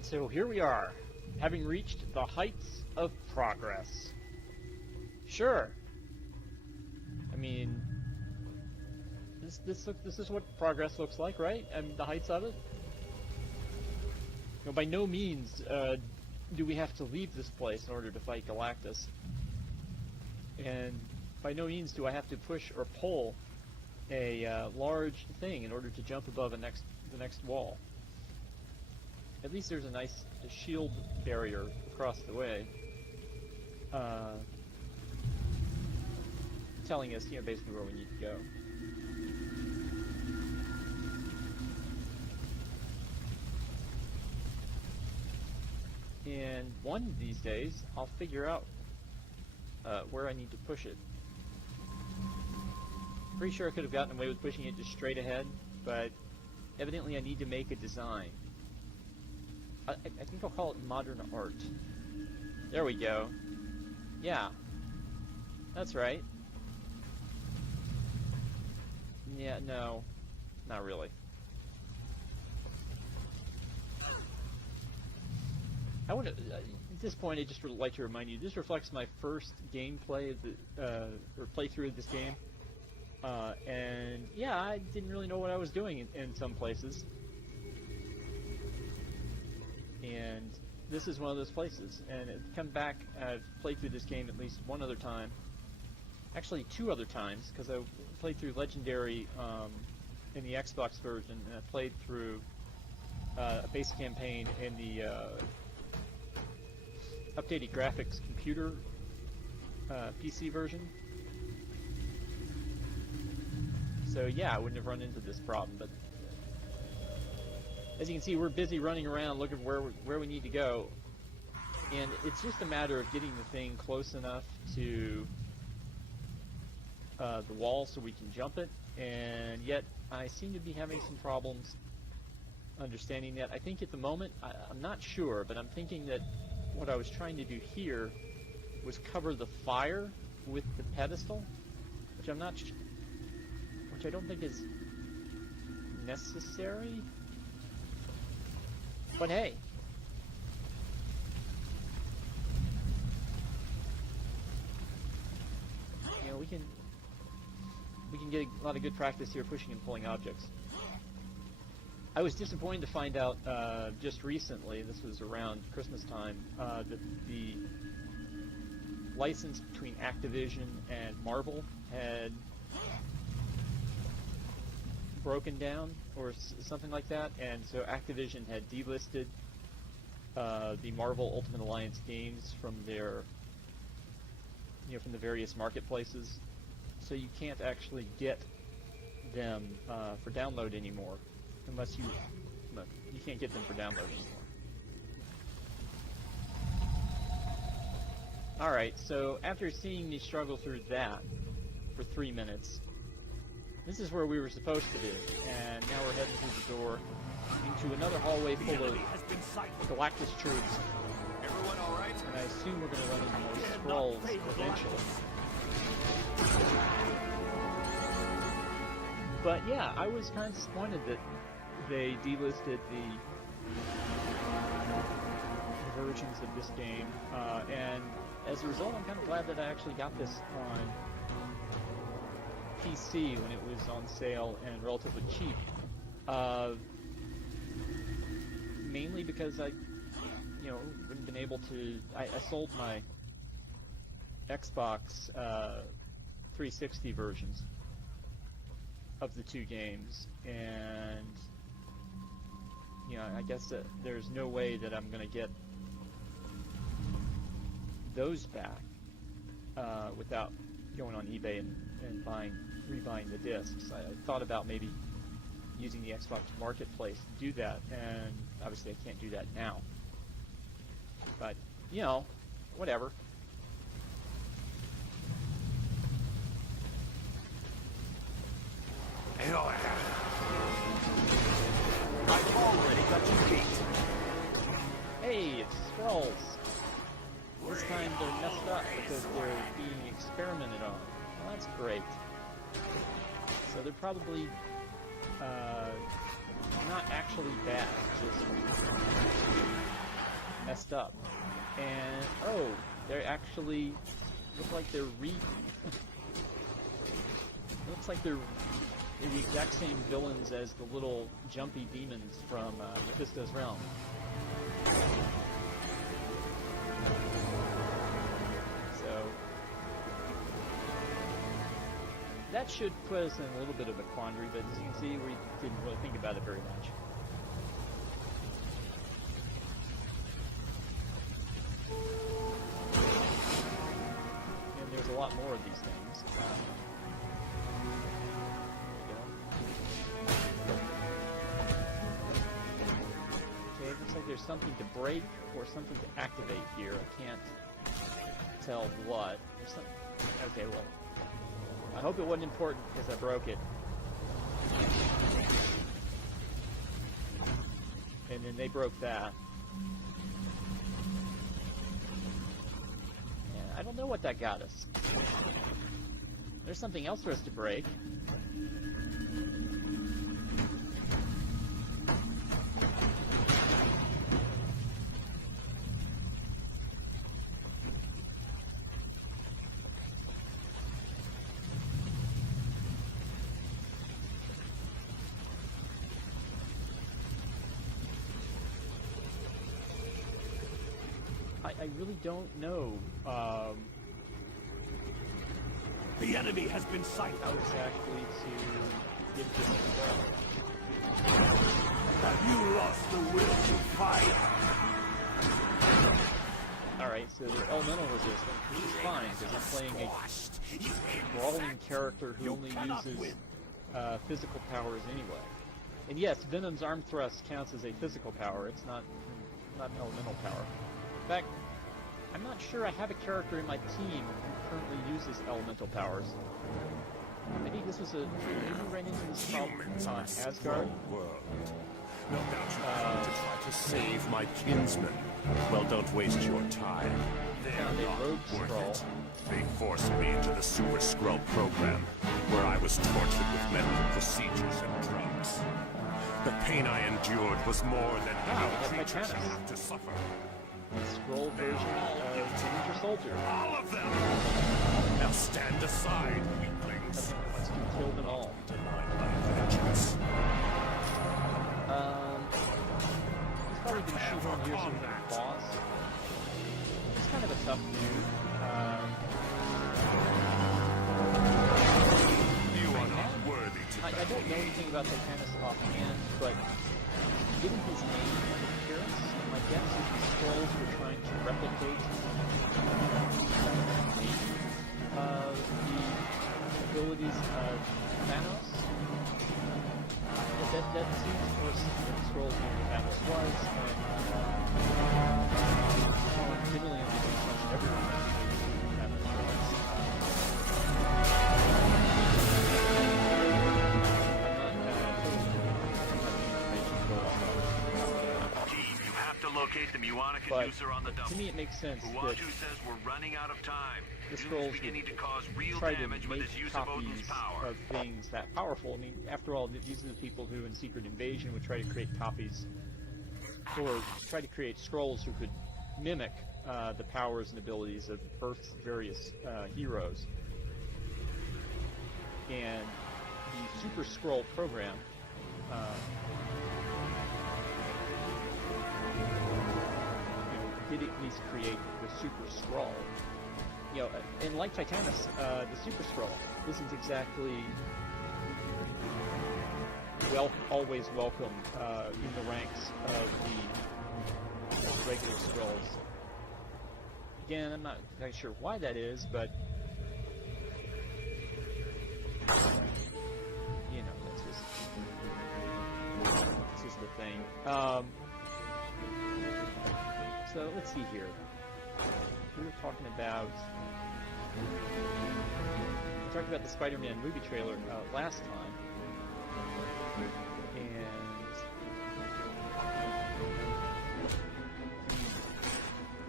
And so here we are, having reached the heights of progress. Sure. I mean, this is what progress looks like, right? And the heights of it. You know, by no means do we have to leave this place in order to fight Galactus, and by no means do I have to push or pull a large thing in order to jump above the next wall. At least there's a nice shield barrier across the way, telling us, basically where we need to go. And one of these days, I'll figure out where I need to push it. Pretty sure I could have gotten away with pushing it just straight ahead, but evidently I need to make a design. I think I'll call it modern art. There we go. Yeah. That's right. Yeah, no. Not really. I want to, at this point, I just would like to remind you, this reflects my first gameplay, or playthrough of this game. And yeah, I didn't really know what I was doing in some places. And this is one of those places. And I've come back, I've played through this game at least one other time. Actually, two other times, because I played through Legendary in the Xbox version, and I played through a base campaign in the updated graphics computer PC version. So yeah, I wouldn't have run into this problem, but as you can see, we're busy running around looking where we need to go, and it's just a matter of getting the thing close enough to the wall so we can jump it, and yet I seem to be having some problems understanding that. I think at the moment, I'm not sure, but I'm thinking that what I was trying to do here was cover the fire with the pedestal, which I'm not which I don't think is necessary. But hey, we can get a lot of good practice here pushing and pulling objects. I was disappointed to find out just recently, this was around Christmas time, that the license between Activision and Marvel had broken down or something like that, and so Activision had delisted the Marvel Ultimate Alliance games from their from the various marketplaces, so you can't actually get them for download anymore unless you can't get them for download anymore. Alright, so after seeing me struggle through that for 3 minutes, this is where we were supposed to be, and now we're heading through the door into another hallway full of Galactus troops. Everyone all right? And I assume we're going to run into more Skrulls eventually. But yeah, I was kind of disappointed that they delisted the versions of this game, and as a result, I'm kind of glad that I actually got this on PC when it was on sale and relatively cheap. Mainly because I, wouldn't have been able to. I sold my Xbox 360 versions of the two games, and I guess that there's no way that I'm gonna get those back without going on eBay and rebuying the discs. I thought about maybe using the Xbox Marketplace to do that, and obviously I can't do that now. But whatever. I've already got you beat. Hey, it's Skrulls. This time they're messed up because they're being experimented on. Well, that's great. So they're probably not actually bad, just messed up. And oh, they actually look like they're looks like they're the exact same villains as the little jumpy demons from Mephisto's realm. So that should put us in a little bit of a quandary, but as you can see, we didn't really think about it very much. And there's a lot more of these things. Okay, it looks like there's something to break or something to activate here. I can't tell what. There's some... Okay, well, I hope it wasn't important because I broke it. And then they broke that. And I don't know what that got us. There's something else for us to break. I really don't know The enemy has been sighted. how exactly to give this a go. Have you lost the will to fight? Alright, so they're elemental resistant, which is fine, because I'm playing a brawling character who only uses physical powers anyway. And yes, Venom's arm thrust counts as a physical power, it's not an elemental power. In fact, I'm not sure I have a character in my team who currently uses elemental powers. Maybe this was maybe we ran into this problem on Asgard. World. No doubt you come to try to save my kinsmen. Well, don't waste your time. They're Found a not rogue worth scroll. it. They forced me into the Super Skrull program, where I was tortured with medical procedures and drugs. The pain I endured was more than Wow, any that's creature should Titanic. have to suffer. Scroll version of Winter Soldier. All of them! Now stand aside, weaklings. Nothing wants to kill them all. Deny my vengeance. He's probably been shoehorned here so we can boss. It's kind of a tough dude. You are not worthy to I don't know anything about Titanus offhand, but given his name and appearance, my guess is the scrolls were trying to replicate the abilities of Thanos. That seems to us that the scrolls knew who Thanos was, and generally on pretty much everyone knows who Thanos was. You have to locate the Muonica But user on the double. to me it makes sense that Uatu says we're running out of time. the Doom's scrolls beginning to cause would real try to damage with make his use of Odin's copies power. of things that powerful. I mean, after all, these are the people who in Secret Invasion would try to create copies, or try to create scrolls who could mimic the powers and abilities of Earth's various heroes. And the Super Skrull program did at least create the Super Skrull. You know, and like Titanus, the Super Skrull isn't exactly always welcome in the ranks of the regular Skrulls. Again, I'm not quite sure why that is, but you know, that's just the thing. So let's see here. We were talking about the Spider-Man movie trailer last time, and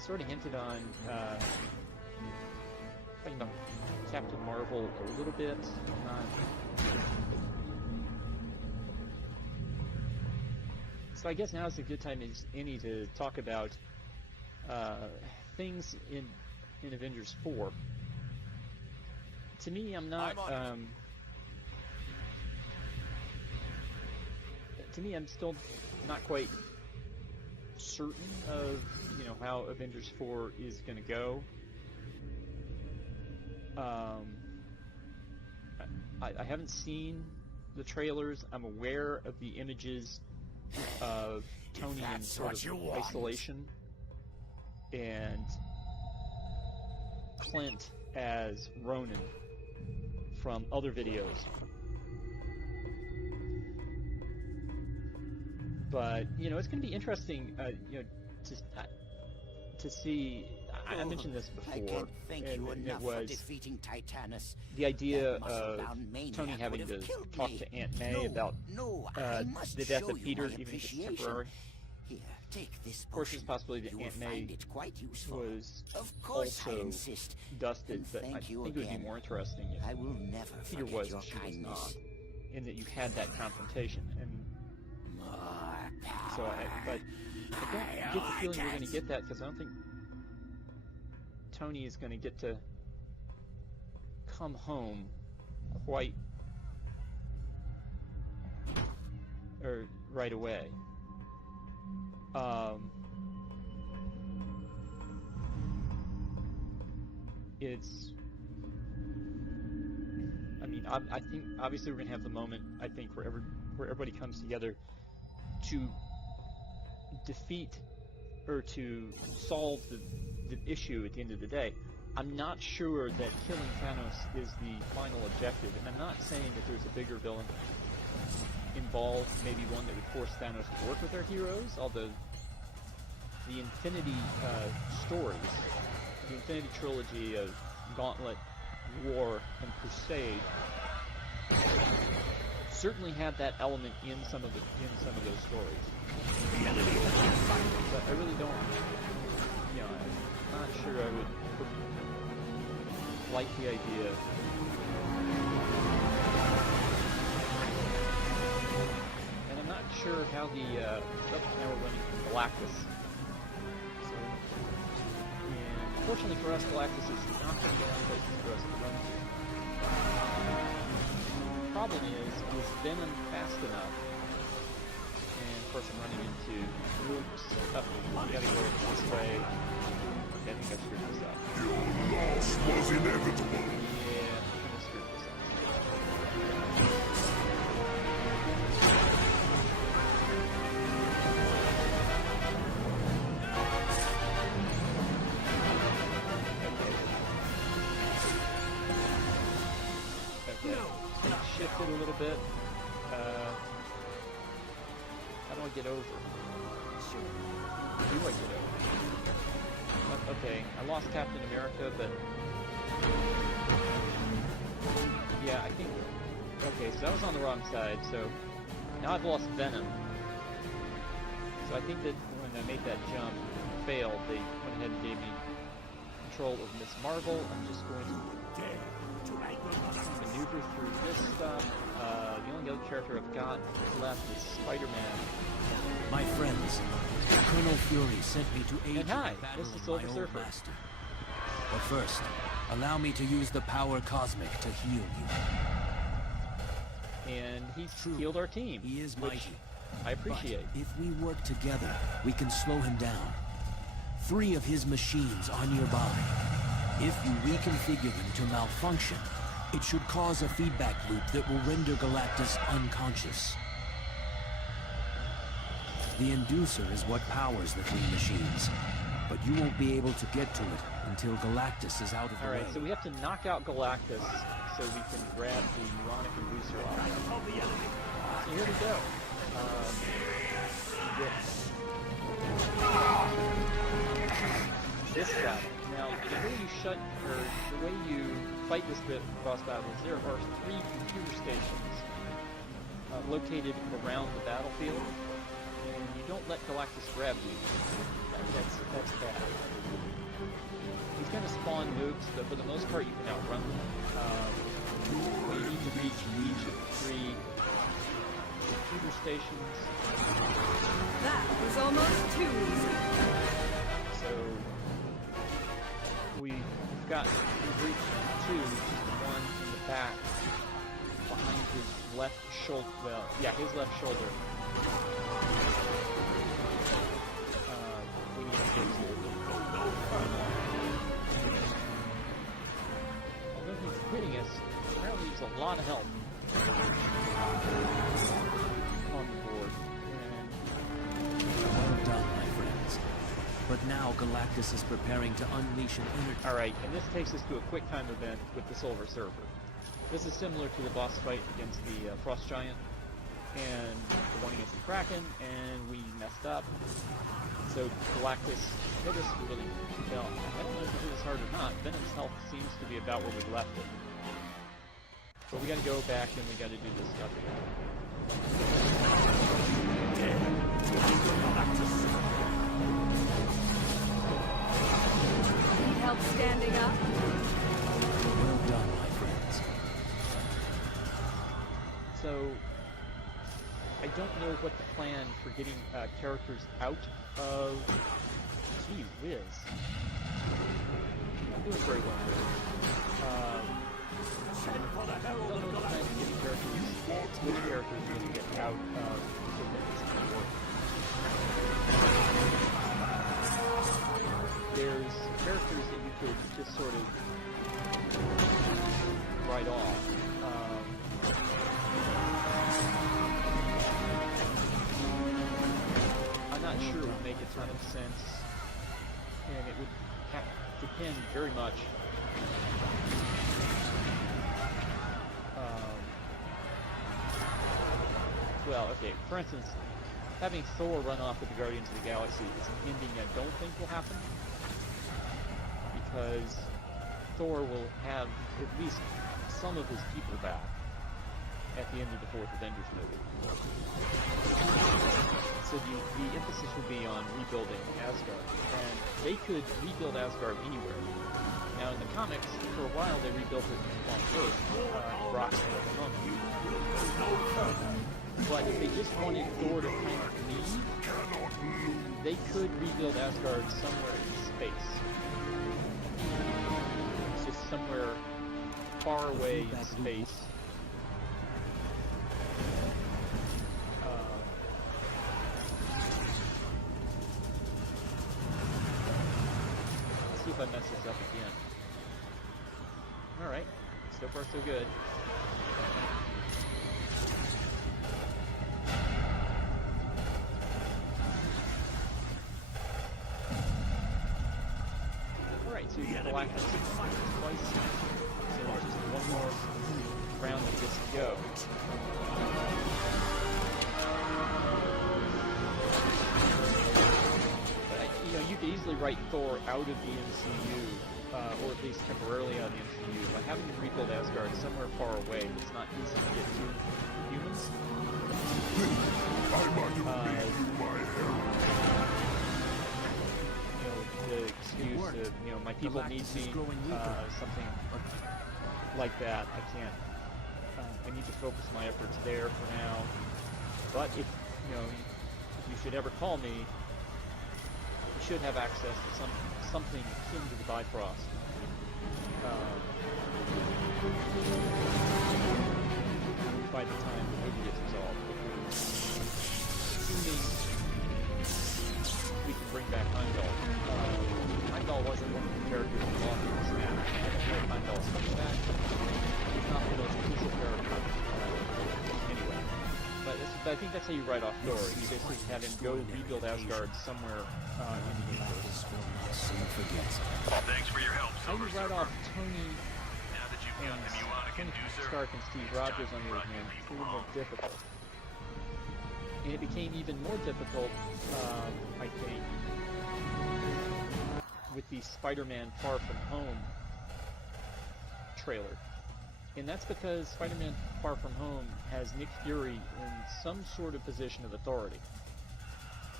sort of hinted on talking about Captain Marvel a little bit. So I guess now is a good time as any to talk about things in Avengers 4. To me, I'm not. To me, I'm still not quite certain of how Avengers 4 is going to go. I haven't seen the trailers. I'm aware of the images of Tony in sort of isolation and Clint as Ronan from other videos. But it's going to be interesting, to see. I mentioned this before, I can't thank you and enough it was for defeating Titanus. the idea That of muscle-bound maniac Tony having would to have killed talk me. to Aunt May about I must the death show of you Peter, my even if it's appreciation. temporary. Here, take this Of course, there's potion. a possibility that You will Aunt May find it quite useful. was Of course, I also insist. dusted, And but I thank think you it would be again. more interesting if I will never Peter forget was your and she was kindness. not, and that you had that confrontation. And More so, power. but I don't get the feeling we're going to get that, because I don't think Tony is going to get to come home quite right away. I think obviously we're going to have the moment, I think, where everybody comes together to defeat or to solve the issue at the end of the day. I'm not sure that killing Thanos is the final objective, and I'm not saying that there's a bigger villain involved, maybe one that would force Thanos to work with our heroes, although the Infinity stories, the Infinity trilogy of Gauntlet, War, and Crusade certainly had that element in some of those stories. But I really don't, I'm not sure I would like the idea. And I'm not sure how the now we're running from Galactus. So, and fortunately for us, Galactus is not going to be on places for us to run to. The problem is Venom fast enough? And of course I'm running into loops. We gotta go this way. Okay, I think I screwed this up. Your loss was inevitable. Yeah, I think I screwed this up. Okay. Shifted a little bit. How do I get over? How do I get over? Okay, I lost Captain America, but yeah, I think. Okay, so that was on the wrong side. So now I've lost Venom. So I think that when I made that jump failed, they went ahead and gave me control of Miss Marvel. I'm just going to maneuver through this stuff. The only other character I've got left is Spider-Man. My friends, Colonel Fury sent me to aid you in And hi, battling this is my Silver old Surfer. master. But first, allow me to use the power cosmic to heal you. And he's True, healed our team. He is which mighty. I appreciate. But if we work together, we can slow him down. 3 of his machines are nearby. If you reconfigure them to malfunction, it should cause a feedback loop that will render Galactus unconscious. The inducer is what powers the 3 machines, but you won't be able to get to it until Galactus is out of the way. Alright, so we have to knock out Galactus so we can grab the Neuronic inducer off. So here we go. This battle. Now, the way you the way you fight this boss battle is there are 3 computer stations located around the battlefield, and you don't let Galactus grab you. That's bad. He's going to spawn nukes, but for the most part you can outrun them. You need to reach each of the 3 computer stations. That was almost too easy. So we've reached 2, which is the one in the back behind his left shoulder. Well, yeah, his left shoulder. We need to get to. Although he's hitting us, apparently there's a lot of help on the board. Well done, my friends. But now Galactus is preparing to unleash an energy. Alright, and this takes us to a quick time event with the Silver Surfer. This is similar to the boss fight against the Frost Giant, and the one against the Kraken, and we messed up. So Galactus hit us really well. I don't know if it hit us hard or not. Venom's health seems to be about where we left it. But we gotta go back and we gotta do this stuff again. Need help standing up? Well done, my friends. So, I don't know what the plan for getting characters out of... Gee whiz. I'm doing very well here. I don't know what the plan for getting characters, which characters are going to get out of the limits of the work. There's characters that you could just sort of write off. I'm not sure it would make a ton of sense, and it would depend very much well, okay, for instance, having Thor run off with the Guardians of the Galaxy is an ending I don't think will happen, because Thor will have at least some of his people back at the end of the 4th Avengers movie. So the emphasis will be on rebuilding Asgard, and they could rebuild Asgard anywhere. Now in the comics, for a while they rebuilt it on Earth, Brock and Monkey. But if they just wanted Thor to kind of leave, they could rebuild Asgard somewhere in space. It's just somewhere far away in space. Let's see if I mess this up again. Alright, so far so good. So you get Galactus twice, so there's just one more round of this to go. But you could easily write Thor out of the MCU, or at least temporarily out of the MCU, by having to rebuild Asgard somewhere far away that's not easy to get to humans. The excuse of, my people need me, something like that. I can't, I need to focus my efforts there for now. But if you should ever call me, you should have access to something akin to the Bifrost. By the time the movie gets resolved. Assuming we can bring back Heimdall. Heimdall wasn't one of the characters involved in this match. I don't know if Heimdall's coming back. He's not the most crucial character. Anyway. But I think that's how you write off Thor. You basically have him go rebuild Asgard somewhere in the universe. Thanks for your help, How you Silver write Surfer. off Tony Now that you've got them, you want to Tony conducer. Stark and Steve Rogers on the other hand, it's a little more difficult. And it became even more difficult, I think, with the Spider-Man Far From Home trailer. And that's because Spider-Man Far From Home has Nick Fury in some sort of position of authority.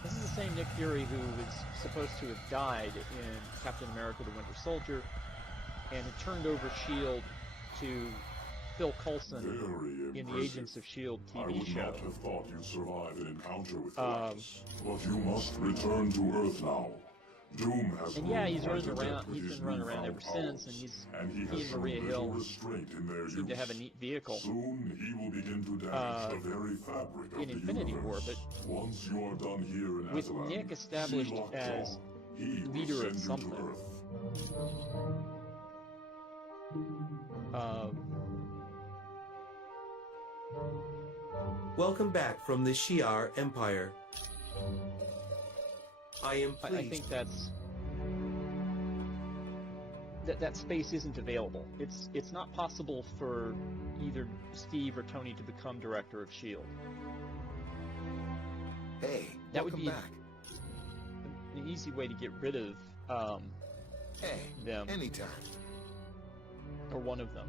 This is the same Nick Fury who was supposed to have died in Captain America the Winter Soldier and had turned over S.H.I.E.L.D. to Phil Coulson Very in the impressive. Agents of S.H.I.E.L.D. I TV would show. not have thought you'd survive an encounter with Galactus. But you must return to Earth now. Doom has And grown yeah, he's quite running adept around. with He's his been running around newfound ever since, and powers, he has and shown Maria little Hill restraint in their seem to use. have a neat vehicle. Soon he will begin to damage the very fabric of in the Infinity War, universe. Once you are done here in with Attilan, Nick established Shelock as Jaw, he will leader of send you something. to Earth. Welcome back from the Shi'ar Empire. I am I pleased. think that space isn't available. It's not possible for either Steve or Tony to become director of S.H.I.E.L.D. Hey, That would welcome be back. an easy way to get rid of Hey, them, anytime. or one of them.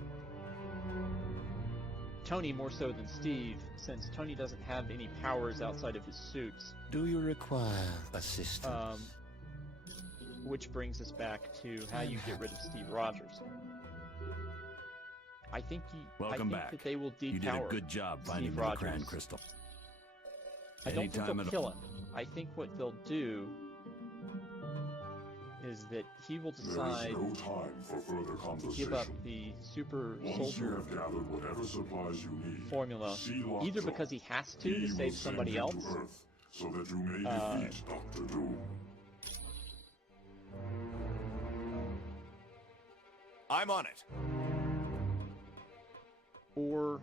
Tony more so than Steve, since Tony doesn't have any powers outside of his suits. Do you require assistance? Which brings us back to how you get rid of Steve Rogers. I think Welcome back. that they will depower You did a good job finding Steve the Rogers. Crown Crystal. I don't think Anytime they'll at kill him. I think what they'll do is that he will There is decide no time for further to conversation. give up the super Once you soldier have gathered whatever supplies you need, formula, Shelock either Jaw, because he has he to will save send somebody you to else, Earth, so that you may defeat Dr. Doom. I'm on it. or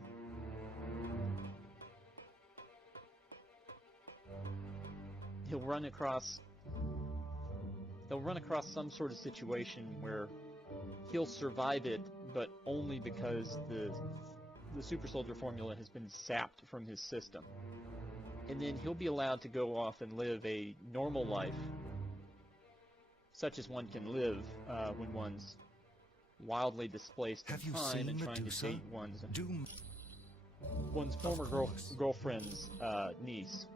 he'll run across some sort of situation where he'll survive it, but only because the super soldier formula has been sapped from his system. And then he'll be allowed to go off and live a normal life, such as one can live when one's wildly displaced in Have you time seen and trying to Medusa? date Doom. one's former girlfriend's niece.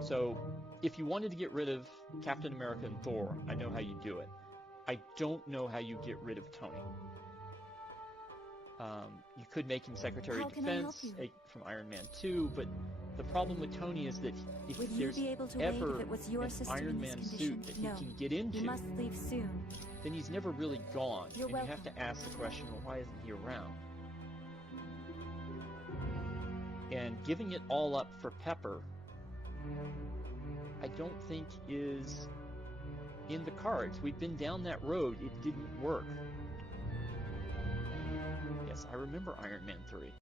So, if you wanted to get rid of Captain America and Thor, I know how you do it. I don't know how you get rid of Tony. You could make him Secretary How of can I help Defense you? from Iron Man 2, but the problem with Tony is that if Would you there's be able to wait ever if it was your an system Iron in this Man condition? suit that No. he can get into, You must leave soon. then he's never really gone. You're and you have welcome. to ask the question, well, why isn't he around? And giving it all up for Pepper, I don't think is in the cards. We've been down that road. It didn't work. Yes, I remember Iron Man 3.